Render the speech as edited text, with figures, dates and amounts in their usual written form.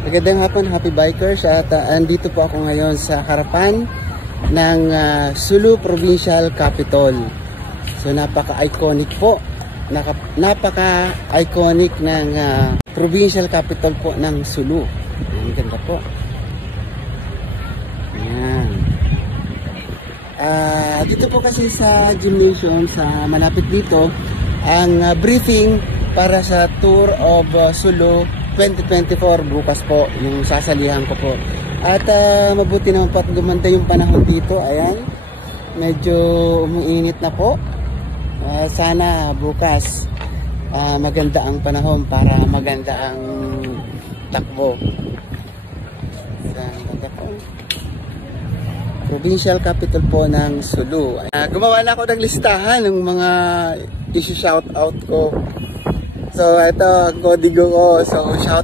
Magandang hapon, happy bikers, at andito po ako ngayon sa harapan ng Sulu Provincial Capitol. So napaka-iconic po, napaka-iconic ng Provincial Capitol po ng Sulu. Ang ganda po. Ayan. Dito po kasi sa gymnasium, sa malapit dito, ang briefing para sa Tour of Sulu 2024 bukas po, yung sasalihan ko po. At mabuti naman po at gumanda yung panahon dito. Ayan, medyo umuinit na po. Sana bukas maganda ang panahon para maganda ang takbo. Ganda po. Provincial Capital po ng Sulu. Gumawa na ako ng listahan ng mga isi-shout out ko. So ito ang kodigo ko. So shout